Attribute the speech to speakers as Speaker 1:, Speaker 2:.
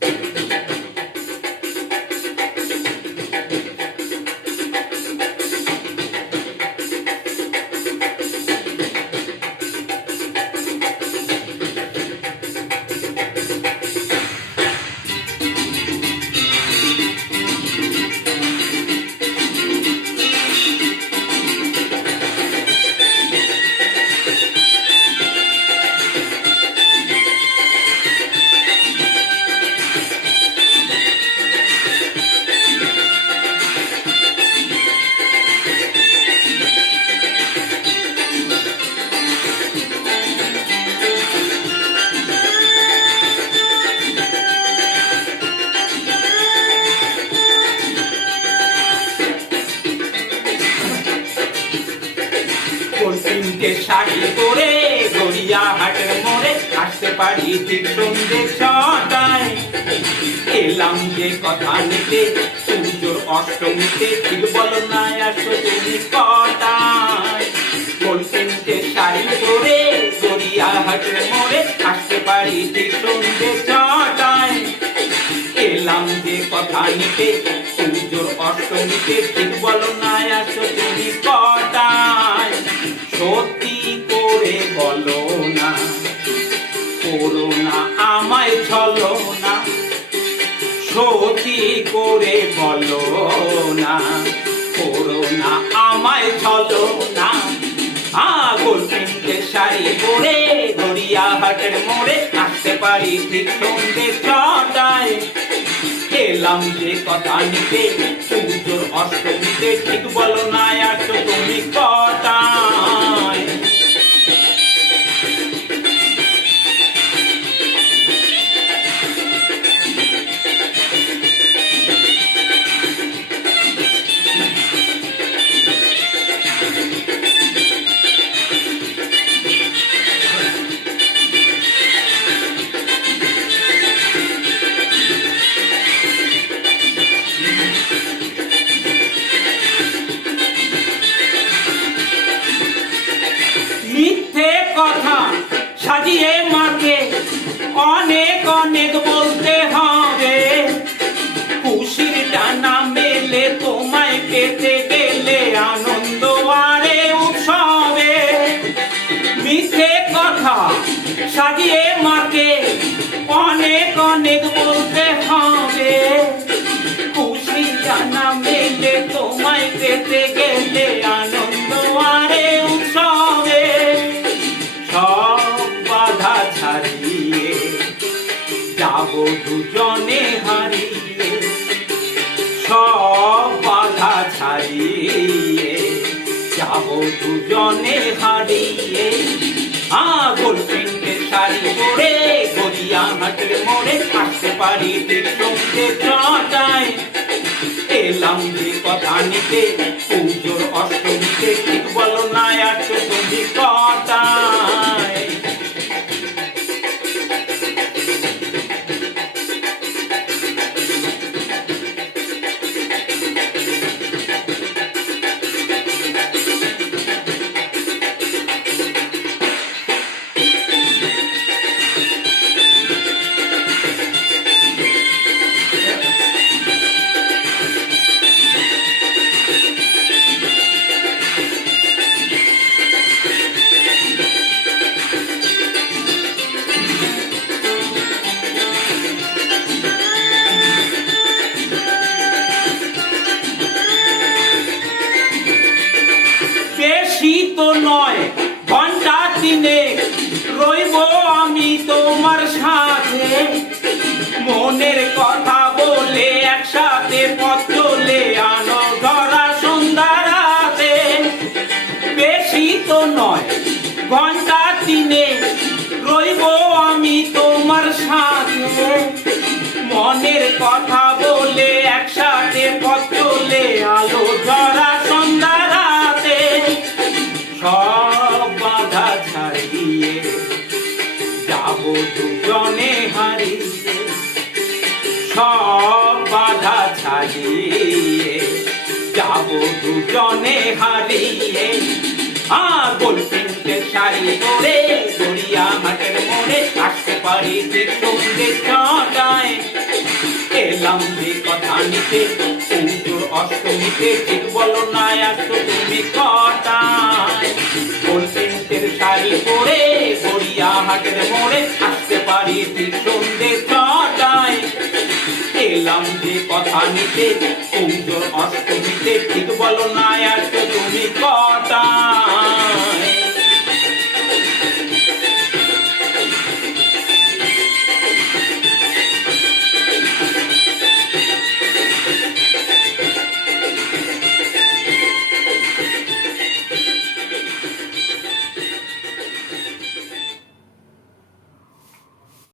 Speaker 1: Thank you. Sari Garia হাটের মোড়ে আসতে পারি ঠিক সন্ধে ছটায়। এলাম যে কথা নিতে সূর্যর অষ্টমীতে ঠিক বলো না আসো তুমি কটায় শাড়ি পরে গড়িয়া হাটের মোড়ে আসতে পারি ঠিক সন্ধে ছটায়। এলাম যে কথা নিতে সূর্যর অষ্টমীতে ঠিক বলো না আসো তুমি না, করো না, আমায় না। আগুন তিনটে শাড়ি পরে গড়িয়া হাটের মোড়ে আসতে পারি ঠিক সন্ধে ছটায়। এলাম যে কথা নিতে, পুজোর অষ্টমীতে ঠিক বলো না আসো তুমি কটায়? কথা সাজিয়ে মাকে অনেক অনেক বলতে হবে। খুশি জানা মেলে তোমায় পেতে গেলে আনন্দ আরে উৎসবে। সব বাধা ছাড়িয়ে যাব দুজনে হারিয়ে। সব বাধা ছাড়িয়ে যাব দুজনে হারিয়ে। আগল পিন্টে শাড়ি পরে গড়িয়া হাটের মোড়ে আসতে পারি সঙ্গে চটায় এলাম কথা নিতে, পুজোর অষ্টমীতে ঠিক বলো তো নয় ঘণ্টা তিনে রইব আমি তোমার সাথে। মনের কথা বলে একসাথে পথ দুজনে হারিয়ে সব বাধা ছাড়িয়ে যাব দুজনে হারিয়ে আগল তিনটে শাড়ি পরে গড়িয়া হাটের মোড়ে আসতে পারি ঠিক সঙ্গে ছটায় এলাম যে কথা নিতে, পুজোর অষ্টমীতে ঠিক বলো না আসো তুমি কটায়। কোন প্রিন্টের শাড়ি গড়িয়া হাটের মোড়ে আসতে পারি ঠিক ছটায়। এলাম যে কথা নিতে, পুজোর অষ্টমীতে ঠিক বলো না আসো